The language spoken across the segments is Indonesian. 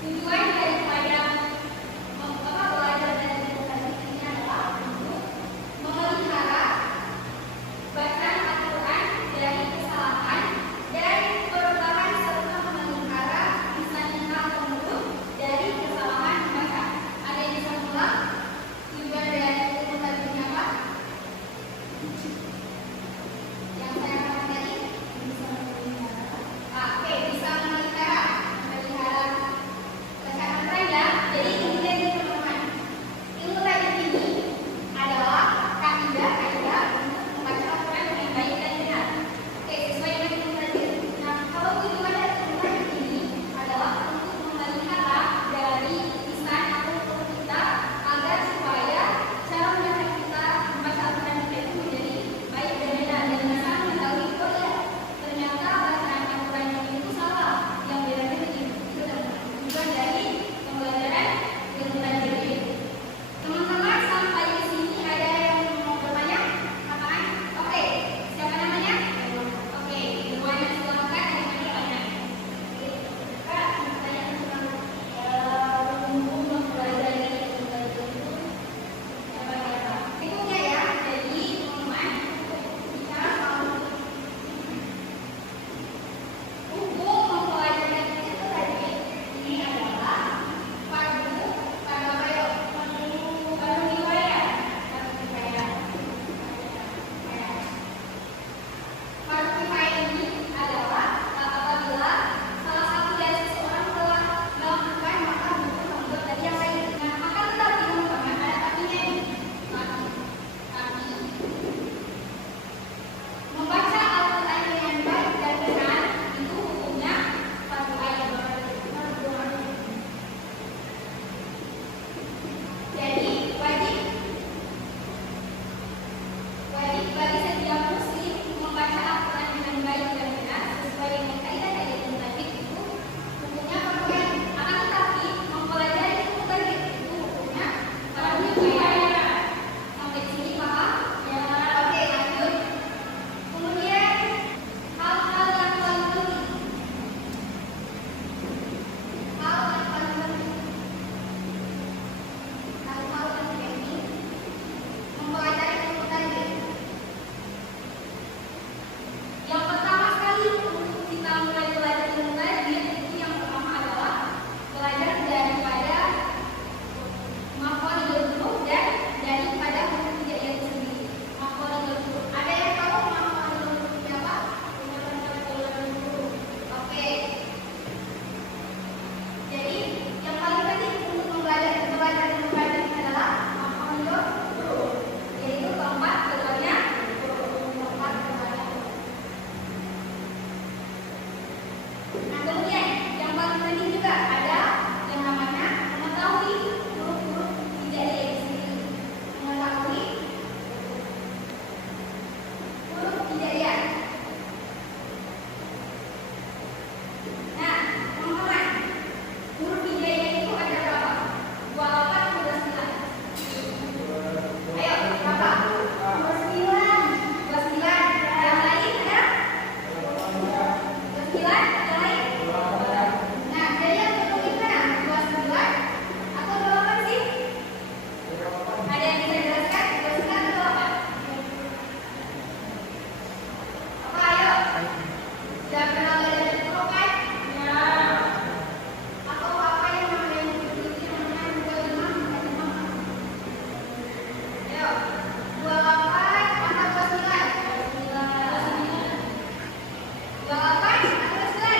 Tujuan daripada belajar dari buku ini adalah untuk memelihara bacaan Al-Quran dari kesalahan dan perubahan serta memelihara lisan atau mulut dari kesalahan membaca. Ada yang bisa mengulang? Tujuan dari buku ini apa? Yang saya katakan tadi bisa memelihara. Oke, bisa memelihara bacaan Al-Quran ya. Jadi kemudian teman-teman, ilmu tajwid ini adalah kaidah-kaidah untuk membaca Al-Quran dengan baik dan benar. Oke, sesuai dengan ilmu tajwid. Nah, kalau tujuan dari ilmu tajwid ini adalah untuk memelihara dari lisan atau mulut kita agar supaya cara membaca kita membaca Al-Quran itu menjadi baik dan benar dan bisa mengetahui oh ya ternyata bacaan Al-Quran itu salah, yang bedanya begini. Itu tujuan dari pembelajaran ilmu tajwid ini. Teman-teman sampai di sini ada yang mau bertanya? Apaan? Oke, siapa namanya? Oke, semuanya silakan dengan pertanyaan. Kak, saya tentang mempelajari ilmu tajwid itu apa ya? Berikutnya ya. Jadi teman-teman bicara soal hukum mempelajari ilmu tajwid ini adalah fardu apa ya? Fardu kifayah. Fardu kifayah ini adalah apabila salah satu dari seseorang telah melakukan maka bukan membuat dari yang lain. Nah, akan tetapi teman-teman ada tapinya ini. Tapi membaca Al-Quran dengan baik dan benar itu hukumnya fardu ain. Jadi wajib bagi setiap muslim membaca Al-Quran dengan baik dan benar sesuai dengan kaidah dari ilmu tajwid itu hukumnya fardu ain. Akan tetapi mempelajari ilmu tajwid itu hukumnya fardu kifayah. Sampai sini paham? Ya. Oke, lanjut. Kemudian hal-hal yang paling penting. Hal yang paling penting. Hal-hal yang penting mempelajari ilmu tajwid. Yang pertama sekali untuk kita mulai belajar ilmu tajwid itu yang pertama adalah belajar daripada makhrajul huruf dan daripada huruf hijaiyah itu sendiri. Makhrajul huruf. Ada yang tahu makhrajul huruf itu apa? Oke. Jadi yang paling penting untuk belajar ilmu tajwid adalah makhrajul huruf. Yaitu keempat keluarnya keempat keluarnya huruf. Nah, kemudian yang paling penting juga ada yang namanya mengetahui huruf-huruf hijaiyah itu sendiri. Mengetahui huruf hijaiyah. Nah, teman-teman, huruf hijaiyah itu ada berapa? 28 atau 29? Ayo, berapa? 29. 29. Yang lain ada? 29. Yang lain? Nah, jadi yang betul itu mana? 29 atau 28 sih? Ada yang bisa jelaskan? 29 atau apa? Apa ayo? Sudah pernah belajar huruf kan? Ya. Atau apa yang namanya huruf itu namanya 25? Ayo, 28 atau 29? 28 atau 29?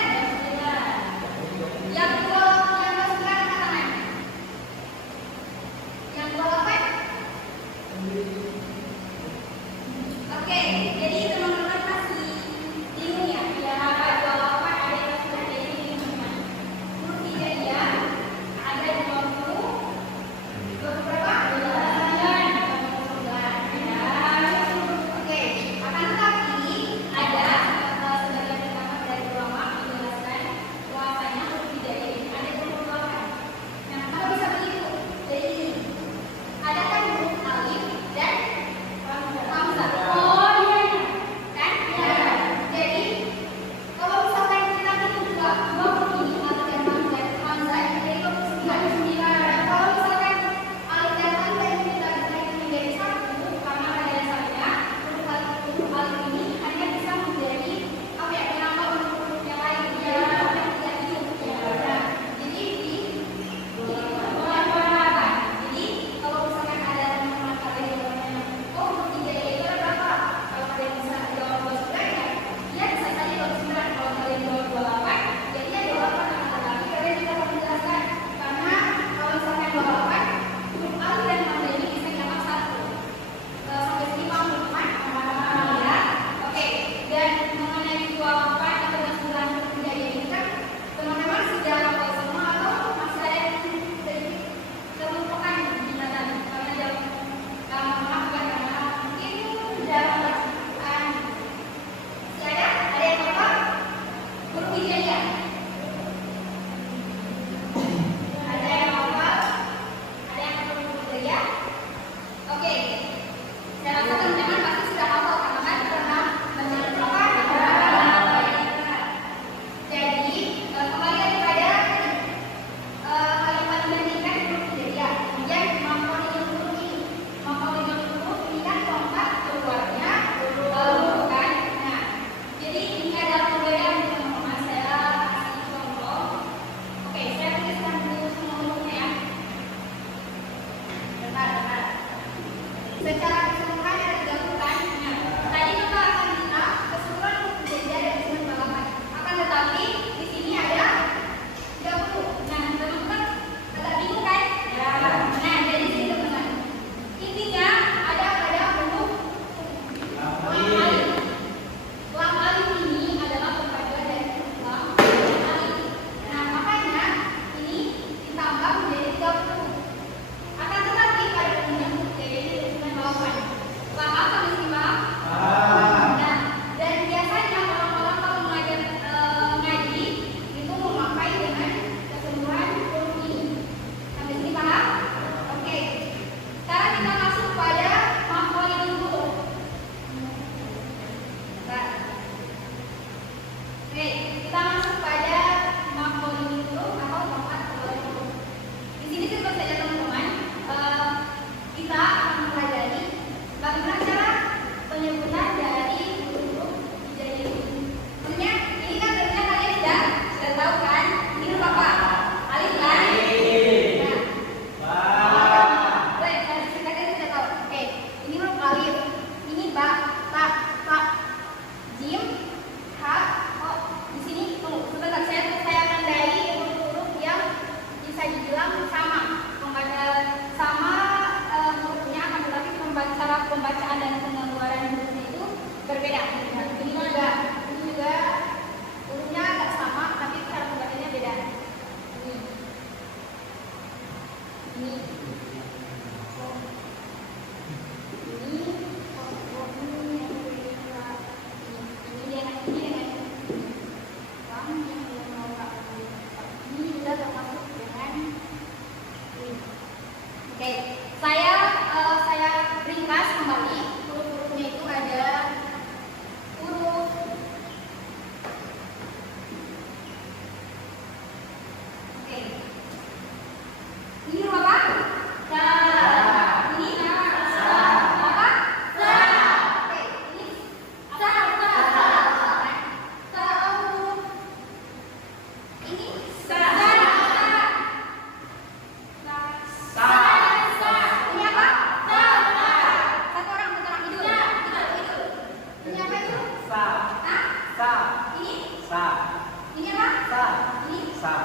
Ini Sa.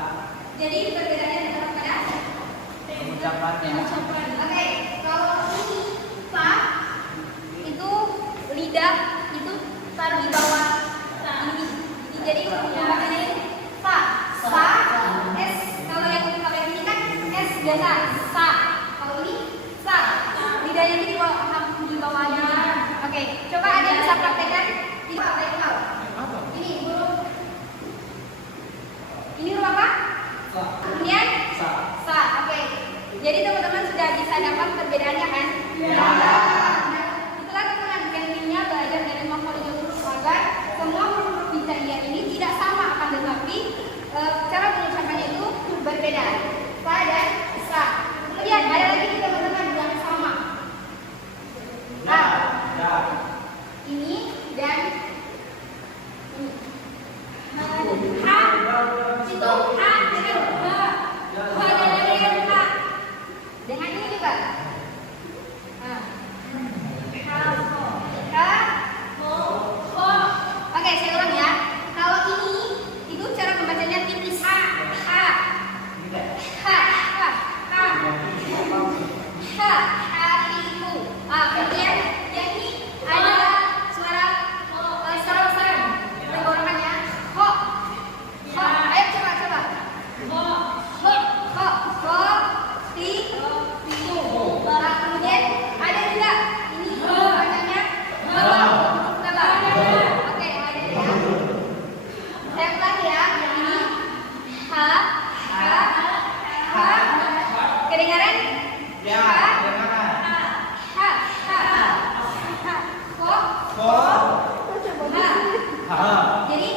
jadi perbedaannya adalah pada Pengucapannya. Oke, kalau ini fa itu lidah itu taruh di bawah ini. Jadi pembacanya ini fa, sa, s. Kalau yang ini kan s biasa, sa. Kalau ini sa, lidahnya ini di bawahnya. Oke, coba ada yang bisa praktekkan? Ini apa? Ini huruf. Ini huruf apa? Kemudian sa. Oke. Jadi teman-teman sudah bisa dapat perbedaannya kan? Ya. Itulah teman-teman pentingnya belajar dari morfologi huruf agar semua huruf hijaiyah ini tidak sama, akan tetapi cara pengucapannya itu berbeda. Fa dan sa. Kemudian ada lagi teman-teman yang sama. A. Ini dan ini. Ha. Itu ha dengan ba. Ha dengan ha. Dengan ini juga. Oke, saya ulang ya. Kalau ini itu cara membacanya tipis. Ha. Itu. Kemudian yang ini ada suara besar. Tenggorokannya. Ho. Ayo coba. Ho. Kemudian ada juga ini bacanya Oke, ada ya. Saya ulang ya. Ini ha. Kedengaran? Ya, Jadi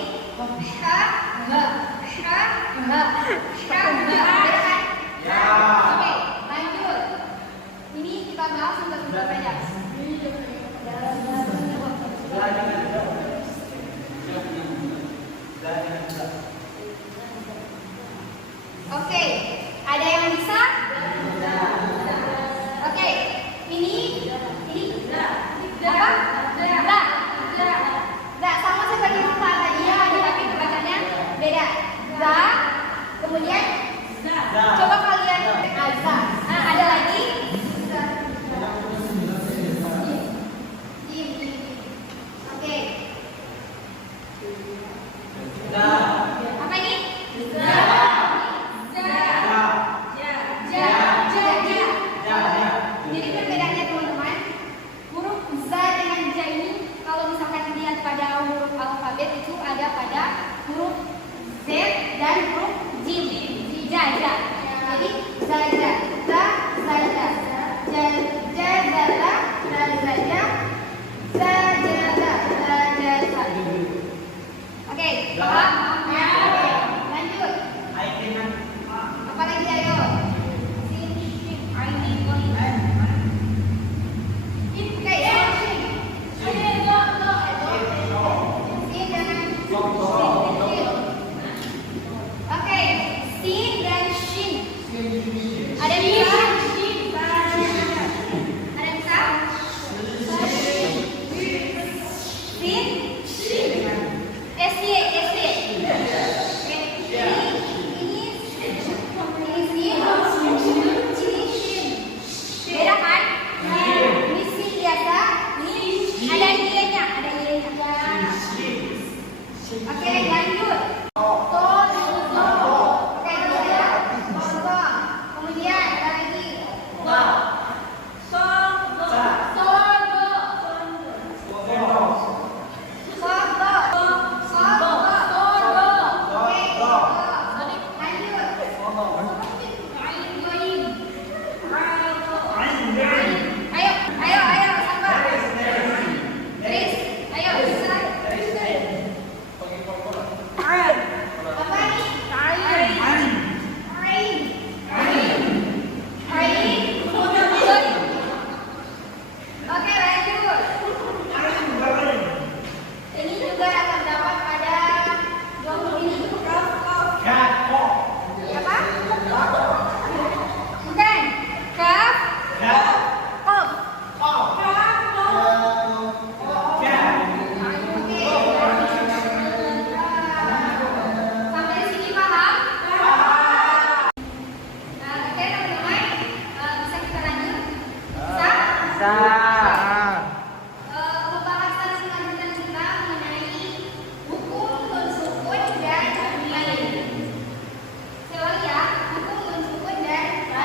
Beda kan? Ya. Oke, lanjut. Ini kita bahas untuk berbeda. Oke, ada yang bisa? Oke, ini apa? Da, sama seperti rupa tadi ya, tapi bacanya beda. Da, kemudian coba kalian Azza. Ada lagi? Oke. Apa ini? Jadi perbedaannya teman-teman, huruf za dengan ja ini kalau misalkan dilihat pada huruf alfabet itu ada pada huruf z dan huruf jim.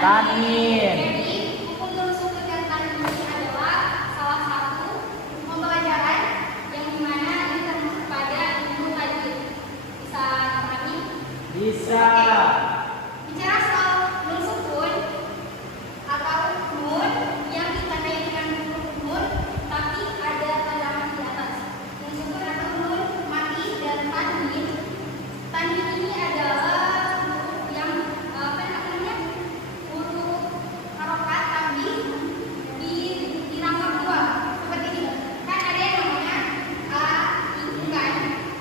Tanwin. Jadi, hukum nun sukun dan tanwin ini adalah salah satu pembelajaran yang dimana ini termasuk pada ilmu tajwid. Bisa dipahami? Bisa. Bicara soal nun sukun atau nun yang ditandai dengan huruf nun, tapi ada tanda mati di atas. Nun sukun atau nun mati dan tanwin. Tanwin ini adalah huruf yang huruf harokat tapi dirangkap dua seperti ini. Kan ada yang namanya a, i, kan.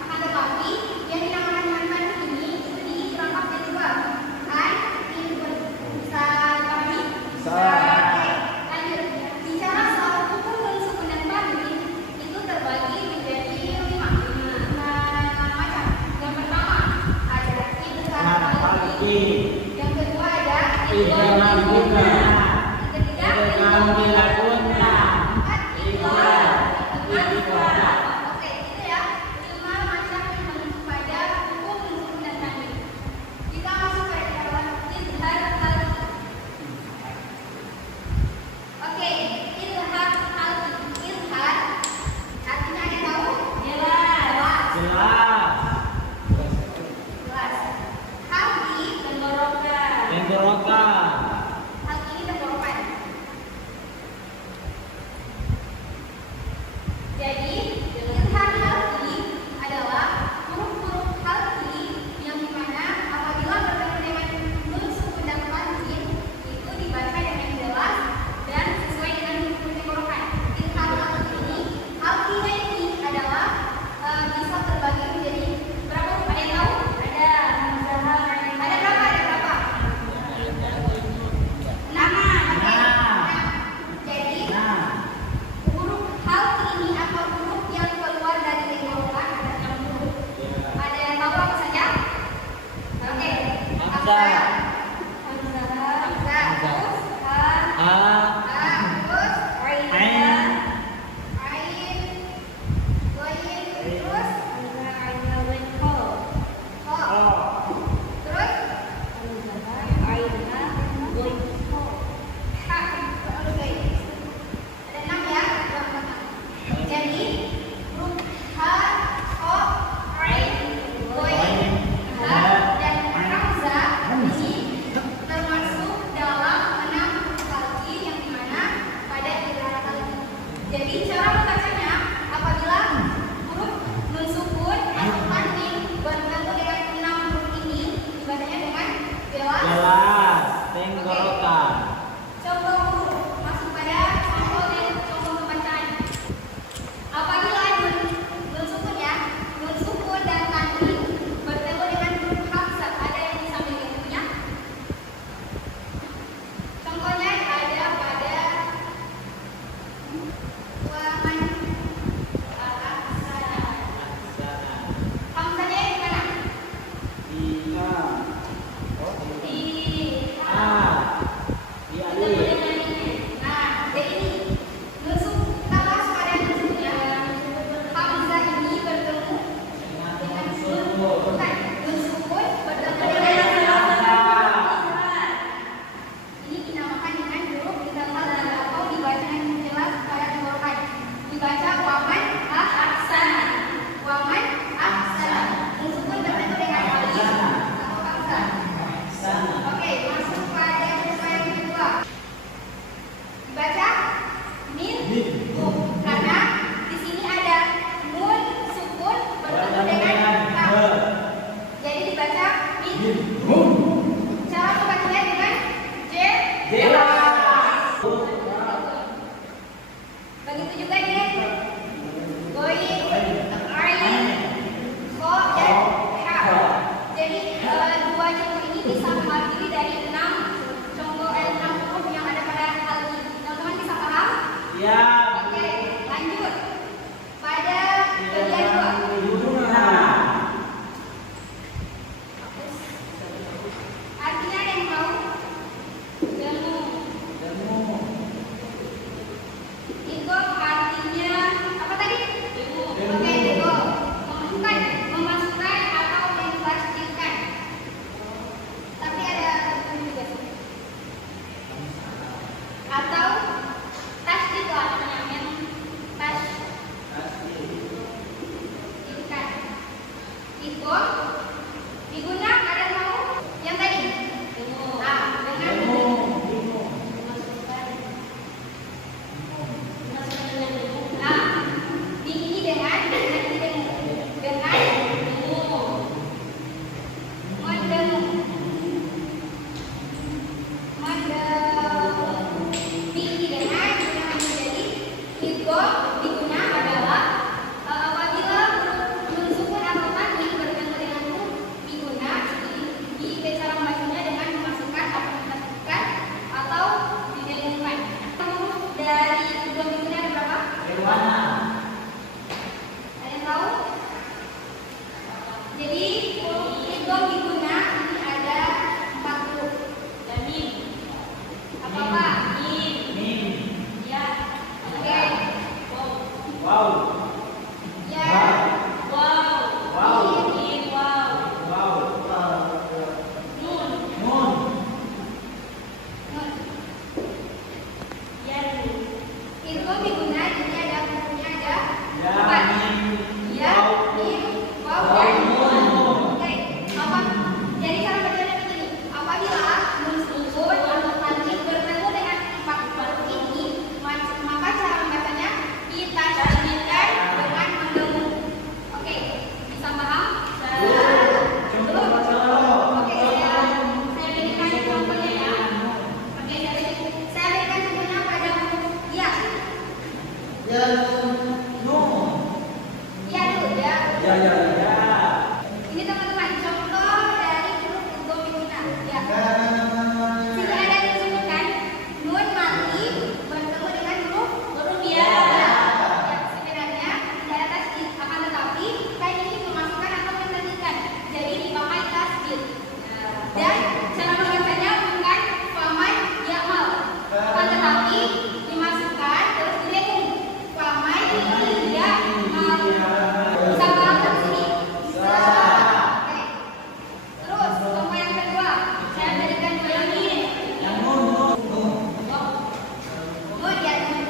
Akan tetapi yang dinamakan dengan tanwin ini dirangkap jadi dua. Kan, ini bisa dipahami? Bisa. Oke, lanjut. Bicara soal hukum nun sukun dan tanwin itu terbagi menjadi lima macam. Yang pertama ada idgham khalqi. Yang kedua ada Idgham guna. Yang ketiga Idgham bilakunna. Oke, itu ya 5 macam yang menunjuk pada hukum nun sukun dan tanwin. Kita masuk pada idgham khalqi. Oke, idgham khalqi. Idgham artinya ada tahu? Jelas. Jelas. Jelas. Khalqi Tenggorokan. hal ini tenggorokan. Diguna ada mau yang tadi. Nah, dengan nah, tinggi dengan tinggi dengan menjadi hidgo diguna adalah apabila nun sukun atau tadi bertemu dengan nun diguna di cara membacanya dengan memasukkan atau menghapuskan atau didengungkan. Dari hidgo diguna ada berapa? Berwarna. Ada yang tahu? Jadi hidgo diguna ini ada 4 huruf. Dan mim. Apa Pak? Mim. Ya. Oke. Wow. Ya. Wow. Wow. Wow. Nun. Nun. Nun. Ya. Hidgo diguna ini ada hurufnya ada Ya. 4. Mim. Ya. Mim. Wow. Dan nun. Oke. Apa? Jadi cara bacanya begini. Apabila nun sukun atau tadi bertemu dengan 4 huruf ini, maka cara membacanya kita tasydidkan dengan mendengung. Oke, bisa paham? Contoh baca. Oke, saya berikan contohnya ya. Oke, saya berikan contohnya pada huruf ya. Ya. Nun. Ya dulu ya. Ya. Ini teman-teman contoh dari huruf hidgo diguna. Ya. Sudah ada disebutkan nun mati bertemu dengan huruf ya. Ya, sebenarnya tidak ada tasydid, akan tetapi kain ini memasukkan atau menghentikan. Jadi dipakai tasydid. Dan cara membacanya bukan faman ya'mal. Akan tetapi dimasukkan terus didengung. Faman ya'mal. Bisa paham sampai sini? Bisa. Oke. Terus contoh yang kedua, saya berikan contoh yang ini. Yang nun. Nun ya nun.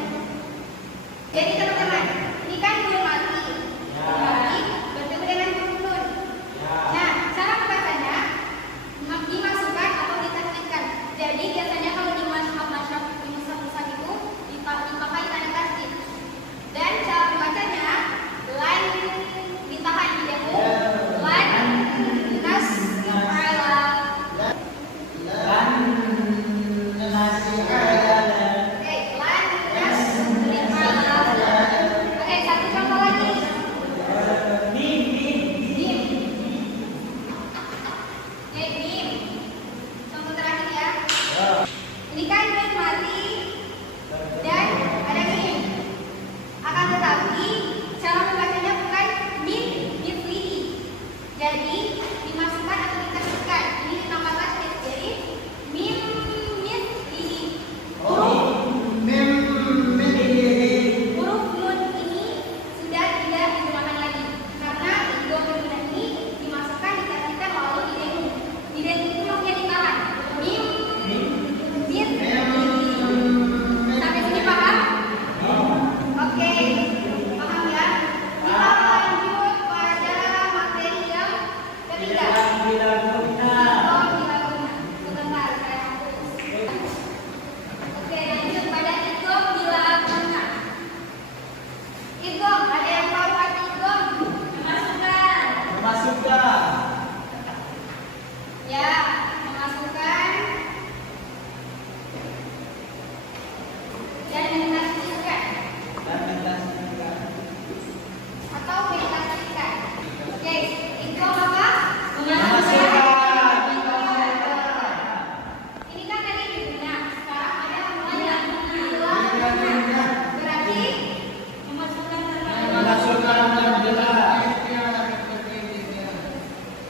Jadi teman-teman, ini kan nun mati. Nun mati bertemu dengan huruf nun. Nah, cara membacanya dimasukkan atau ditasydidkan. Jadi biasanya kalau di masyhab itu dipakai tanda tasydid. Dan cara membacanya lan ditahan di dengung. Lan nas ala. Dan nasi ala. Oke, lan nas ala. Oke, satu contoh lagi. Mim. Mim. Oke, mim. Contoh terakhir ya. Ini kan nun mati dan ada mim. Akan tetapi cara membacanya bukan mim mithlihi. Jadi dimasukkan atau ditasydidkan. Ini ditambah tasydid. Jadi mim mithlihi. Huruf nun ini sudah tidak digunakan lagi karena hidgo diguna ini dimasukkan, ditasydidkan lalu didengung. Didengung itu maksudnya ditahan. Mim mithlihi. Sampai sini paham? Oke, paham ya? Kita lanjut pada materi yang ketiga. Sebentar, saya hapus. Oke, lanjut pada idgham bila guna. Idgham, ada yang tahu arti idgham? Masukkan. Ya, memasukkan dan mentasydidkan atau mentasydidkan. Oke, idgham apa? Memasukkan. Ini kan tadi diguna. Sekarang ada mulanya bila guna. Berarti memasukkan Memasukkan dan jelas.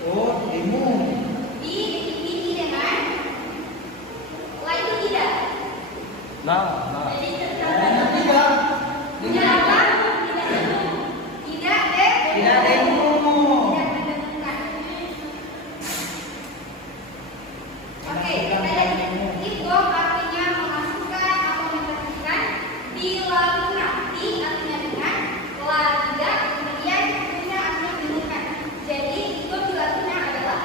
Oh, ilmu. diikuti dengan la itu tidak. Nah. Jadi Tidak. punya apa? Tidak Tidak ilmu. tidak mendengungkan. Oke, kita lihat. Idgham artinya memasukkan atau mentasydidkan bila guna. Di artinya dengan, la tidak, kemudian guna artinya mendengungkan. Jadi idgham bila guna adalah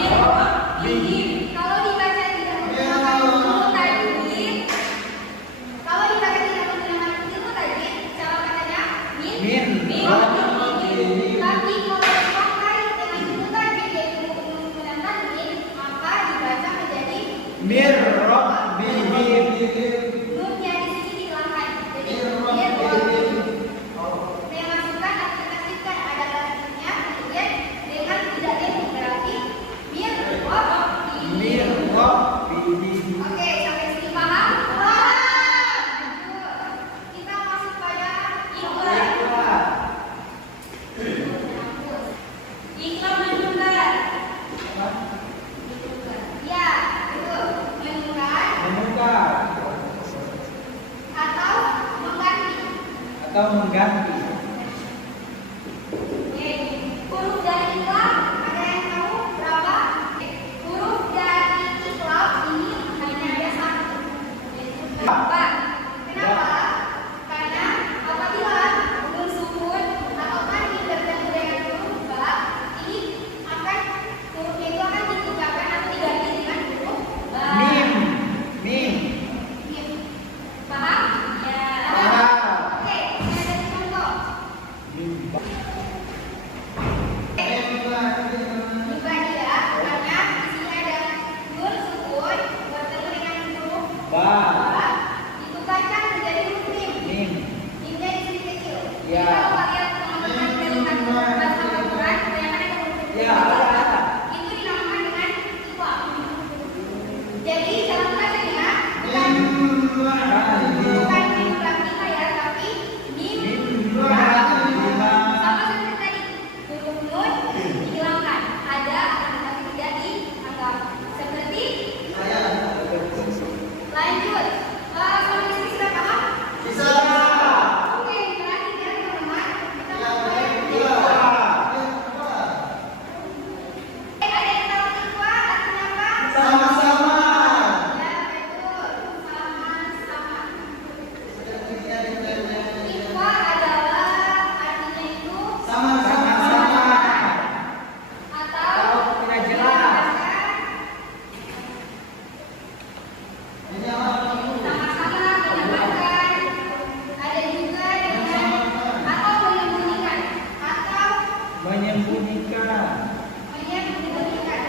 Kalau dibaca tidak menggunakan ilmu tajwid, kalau dibaca tidak menggunakan ilmu tajwid, cara bacanya min. Tapi kalau dipakai dengan ilmu tajwid yaitu menggunakan min, maka dibaca menjadi Mir Rabbihim. nunnya di sini dihilangkan. Jadi mir Rabbihim. Saya masukkan aplikasikan adalah nunnya, kemudian dengan tidak ilmu berarti mir Rabbihim. Mir Rabbihim. Oke, sampai sini paham? Paham. Kita masuk pada iklan. Iklan menukar. Ya, betul. Menukar Menukar atau mengganti. atau mengganti. Oke, huruf dari iklan ada yang tahu berapa? Huruf dari iklan ini hanya ada satu. Yaitu 4. Kenapa? Karena apabila huruf sukun atau tanwin bertemu dengan huruf ba, ini akan hurufnya itu akan diucapkan atau diganti dengan huruf ba. Mim. Mim. Paham? Ya. Paham. Oke, saya ada contoh. Juga dia, karena di sini ada nun sukun bertemu dengan huruf Ba. ba, itu baca menjadi huruf mim. Mim. Mimnya di sini kecil. Ya. Jadi kalau kalian teman-teman melihat bahasa Al-Quran, kebanyakan ada huruf Ya, ba, ada. itu dinamakan dengan ikhfa. Jadi dalam bacanya bukan bukan mim lagi ya, tapi mim ba. Sama seperti tadi, huruf nun dihilangkan, ada akan tetapi tidak dianggap. Seperti lanjut, sampai sini sudah paham? Oke, berarti ya teman-teman, kita mulai. Ada yang tahu ikhfa artinya apa? Sama-sama. Ya betul, sama-sama. Ikhfa adalah artinya itu Sama-sama. atau Tahu tidak jelas. sama-sama menambahkan, ada juga dengan atau menyembunyikan atau Menyembunyikan. menyembunyikan.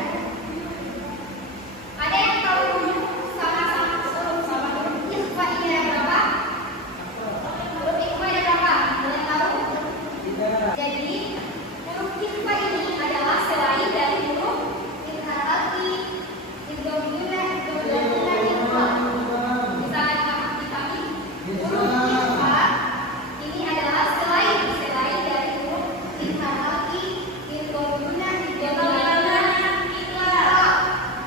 Ada yang tahu sama-sama huruf ikhfa ini ada berapa? Huruf ikhfa ada berapa? Ada yang tahu? Tidak. Jadi huruf ikhfa ini adalah selain dari huruf inharati, idghamuna, idghamuna, ikhfa. Misalnya kami huruf ikhfa ini adalah selain dari huruf inharati, idghamuna, idghamuna, ikhfa.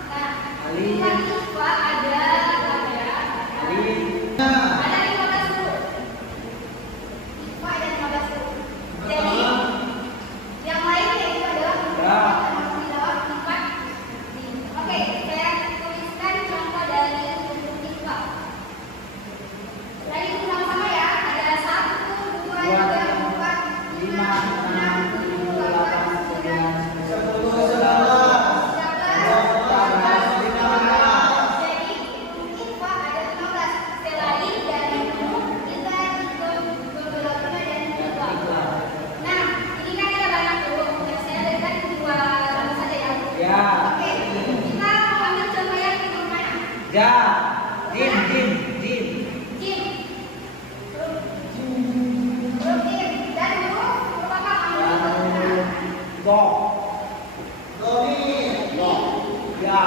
Nah, Alif. huruf ikhfa ada Alif. 15 huruf. Ikhfa ada 15 huruf. Jadi yang lainnya itu adalah Ya. termasuk di dalam ikhfa. Oke, saya tuliskan contoh dari huruf ikhfa. Tadi itu sama-sama ya. Ada 1, 2, 3, 4, 5, 6, 7, 8, 9, 10, 11, 12, 13. Jadi huruf ikhfa ada 15 selain dari huruf idgham, idgham, dan idgham. Nah, ini kan ada banyak huruf. Dan saya berikan 2 saja ya. Ya. Oke, kita mau ambil contoh yang huruf mana? Ja. Jim. Jim. Huruf jim. Dan huruf apa? Go. Ini. Ya.